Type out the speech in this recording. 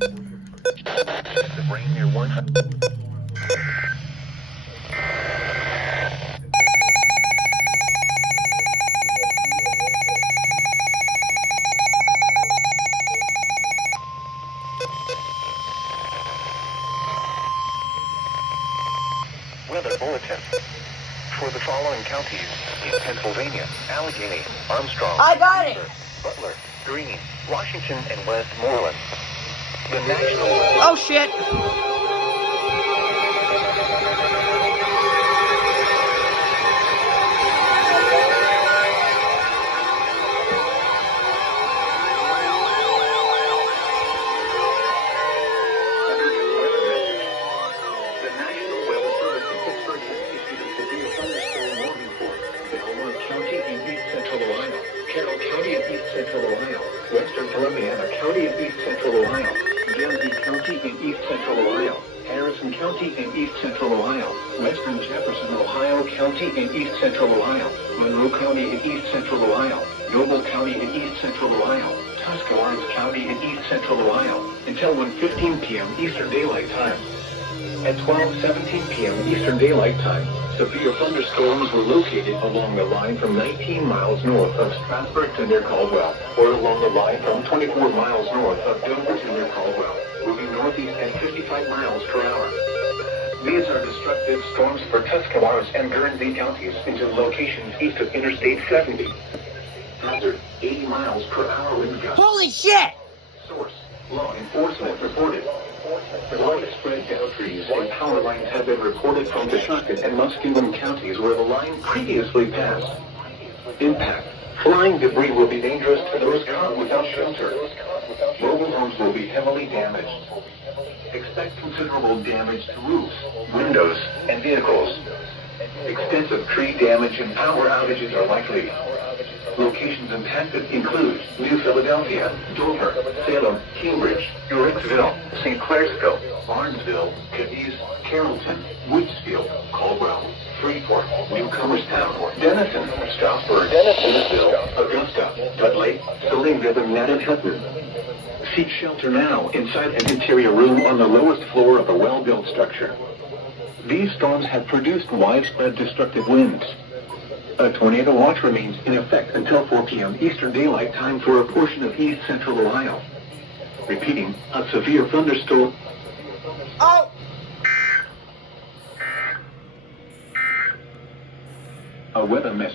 The rain near 100. Weather bulletin. For the following counties in Pennsylvania: Allegheny, Armstrong, I got it. Butler, Greene, Washington, and Westmoreland. The national Oh shit. Central Ohio, Western Columbiana County in East Central Ohio, Guernsey County in East Central Ohio, Harrison County in East Central Ohio, Western Jefferson, Ohio County in East Central Ohio, Monroe County in East Central Ohio, Noble County in East Central Ohio, Tuscarawas County in East Central Ohio, until 1:15 p.m. Eastern Daylight Time. At 12:17 p.m. Eastern Daylight Time, severe thunderstorms were located along the line from 19 miles north of Strasburg to near Caldwell, or along the line from 24 miles north of Dover to near Caldwell, moving northeast at 55 miles per hour. These are destructive storms for Tuscarawas and Guernsey counties into locations east of Interstate 70. Hazard, 80 miles per hour wind gusts. Holy shit! Source, law enforcement reported. Widespread down trees and power lines have been reported from Coshocton and Muskegon counties where the line previously passed. Impact. Flying debris will be dangerous to those caught without shelter. Mobile homes will be heavily damaged. Expect considerable damage to roofs, windows, and vehicles. Extensive tree damage and power outages are likely. Locations impacted include New Philadelphia, Dover, Salem, Cambridge, Uricksville, St. Clairsville, Barnesville, Cadiz, Carrollton, Woodsfield, Caldwell, Freeport, Newcomerstown, Denison, Strasburg, Louisville, Augusta, Dudley, Billingville, and Manhattan. Seek shelter now inside an interior room on the lowest floor of a well-built structure. These storms have produced widespread destructive winds. A tornado watch remains in effect until 4 p.m. Eastern Daylight Time for a portion of East Central Ohio. Repeating, a severe thunderstorm. Oh! A weather mess.